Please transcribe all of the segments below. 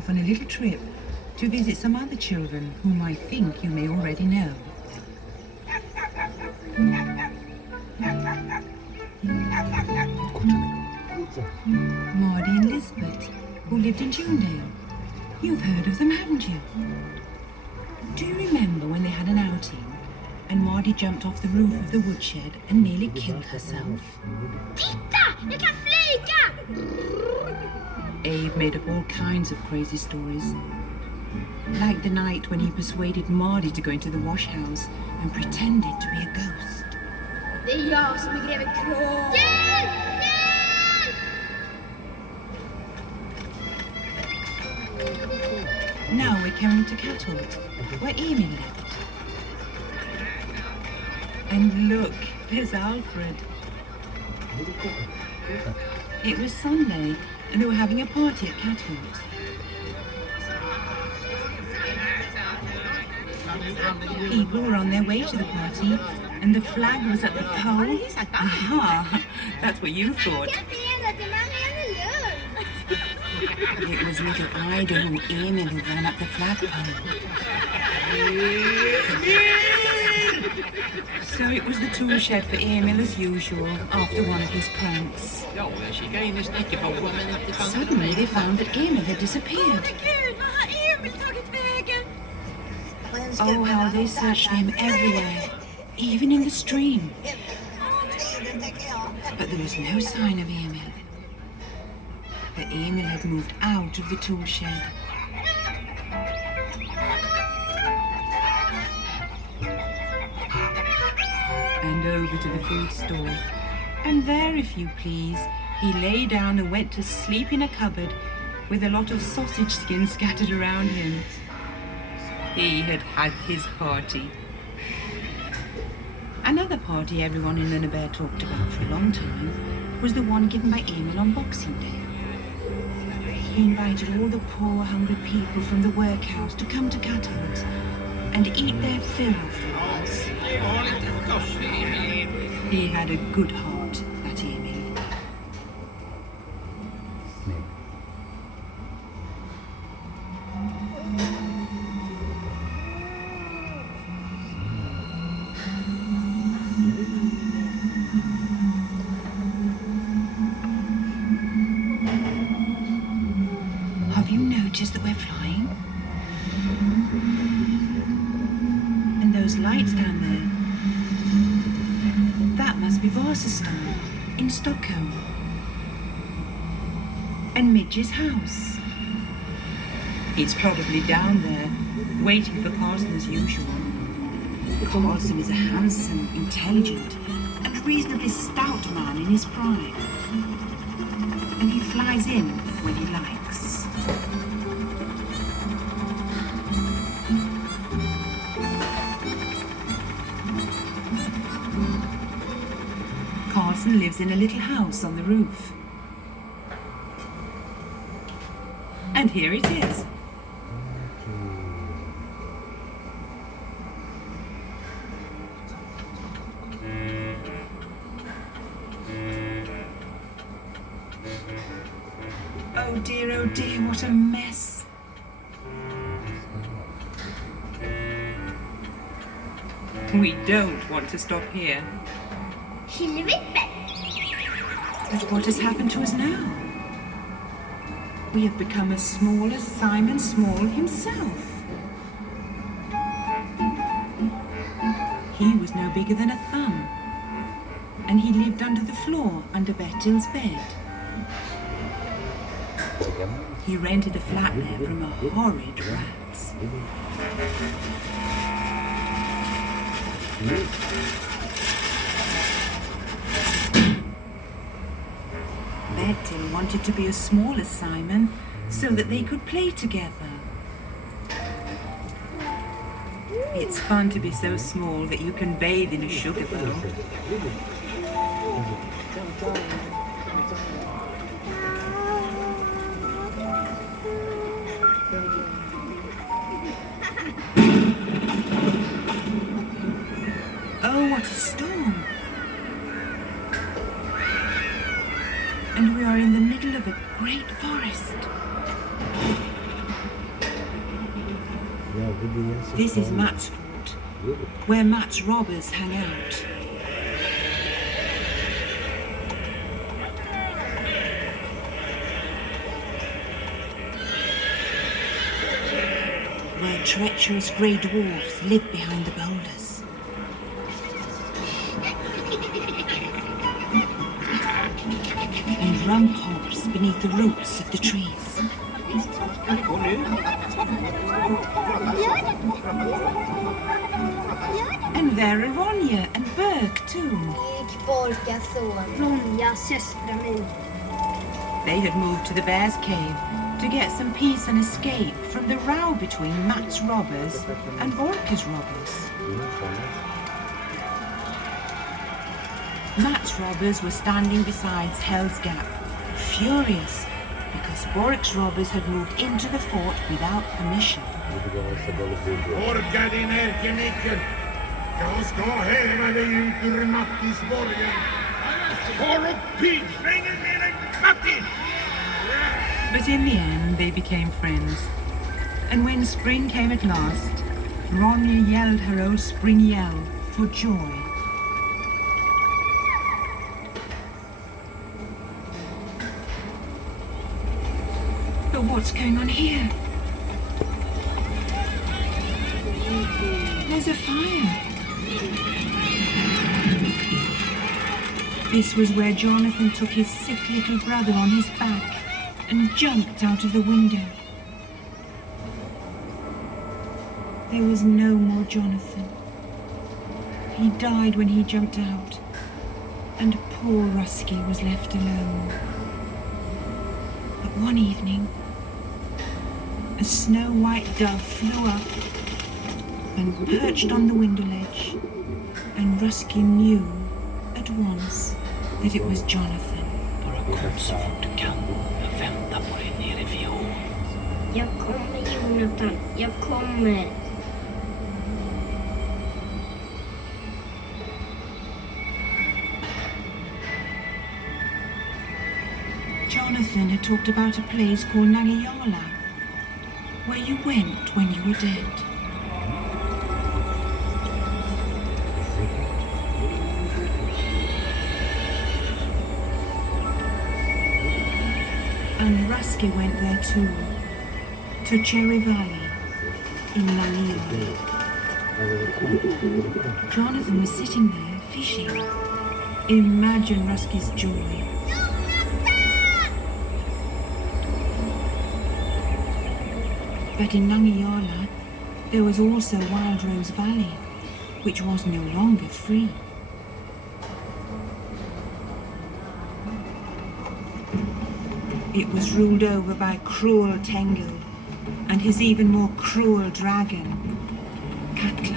off on a little trip to visit some other children whom I think you may already know. Marty and Lisbeth, who lived in Junedale. You've heard of them, haven't you? Do you remember when they had an outing and Marty jumped off the roof of the woodshed and nearly killed herself? Titta! Jag kan flyga! Abe made up all kinds of crazy stories. Like the night when he persuaded Marty to go into the wash house and pretended to be a ghost. Det är jag som är greve Kråk. Hjälp! Hjälp! Now we're coming to Catholt, where Emil lived. And look, there's Alfred. It was Sunday, and they were having a party at Catholt. People were on their way to the party, and the flag was at the pole. Aha, that's what you thought. It was little Ida and Emil who ran up the flagpole. So it was the tool shed for Emil as usual after one of his pranks. Suddenly they found that Emil had disappeared. Oh, how they searched for him everywhere, even in the stream. But there was no sign of Emil. For Emil had moved out of the tool shed. And over to the food store. And there, if you please, he lay down and went to sleep in a cupboard with a lot of sausage skins scattered around him. He had had his party. Another party everyone in Lönneberg talked about for a long time was the one given by Emil on Boxing Day. He invited all the poor, hungry people from the workhouse to come to Catholt and eat their fill afterwards. He had a good heart, that Emil. Have you noticed that we're flying? And those lights down there, that must be Vasastan in Stockholm. And Midge's house. He's probably down there, waiting for Carlson as usual. Carlson is a handsome, intelligent, and reasonably stout man in his prime. And he flies in when he likes. Carlson lives in a little house on the roof. And here it is. Oh dear, what a mess. We don't want to stop here. But what has happened to us now? We have become as small as Simon Small himself. He was no bigger than a thumb, and he lived under the floor under Bertil's bed. He rented a flat there from a horrid rat. Bertil wanted to be as small as Simon so that they could play together. It's fun to be so small that you can bathe in a sugar bowl. Oh, what a storm! And we are in the middle of a great forest. This is Matt's fort, where Matt's robbers hang out. Where treacherous grey dwarfs live behind the boulders. And rump hops beneath the roots of the trees. And there are Ronja and Berg too. Ekfolkas son, Ronjas systra min. They had moved to the Bear's Cave to get some peace and escape from the row between Matt's robbers and Borka's robbers. Matt's robbers were standing beside Hell's Gap, furious because Bork's robbers had moved into the fort without permission. Orka din ärkenyckel! Jag ska häva dig ut ur Mattisborgen! Far upp pigsvängen med dig, Mattis! But in the end, they became friends. And when spring came at last, Ronja yelled her old spring yell for joy. But what's going on here? There's a fire. This was where Jonathan took his sick little brother on his back and jumped out of the window. There was no more Jonathan. He died when he jumped out, and poor Rusky was left alone. But one evening, a snow-white dove flew up and perched on the window ledge, and Rusky knew at once that it was Jonathan. Bara kom så fort du kan. Jag väntar på dig nere vid ån. Jag kommer, Jonathan. Jag kommer. Jonathan had talked about a place called Nangijala, where you went when you were dead. And Rusky went there too, to Cherry Valley in Nangijala. Jonathan was sitting there fishing. Imagine Rusky's joy. But in Nangijala, there was also Wild Rose Valley, which was no longer free. It was ruled over by cruel Tengil and his even more cruel dragon, Katla.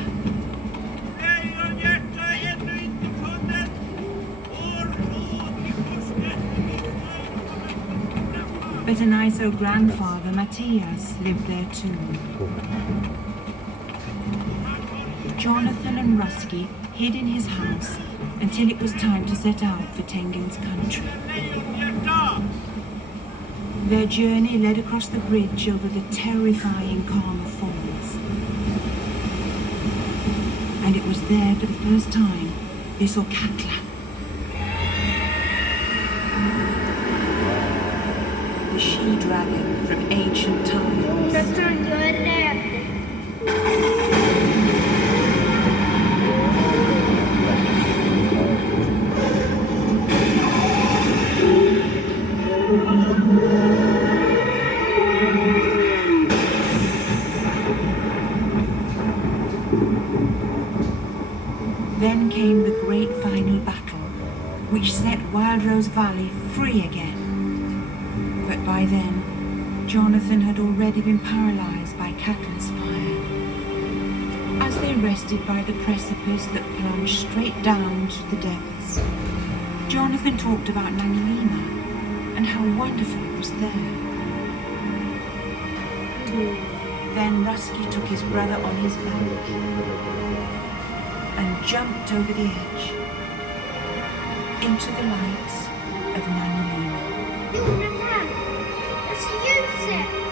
But a nice old grandfather, Matthias, lived there too. Jonathan and Rusky hid in his house until it was time to set out for Tengil's country. Their journey led across the bridge over the terrifying Karma Falls. And it was there for the first time they saw Katla. The she-dragon from ancient times. Jonathan, jag är rädd. Then came the great final battle, which set Wild Rose Valley free again. But by then, Jonathan had already been paralyzed by Katla's fire. As they rested by the precipice that plunged straight down to the depths, Jonathan talked about Nangilima and how wonderful it was there. Then Rusky took his brother on his back and jumped over the edge into the lights of Nangilima. Jonathan, jag ser ljuset.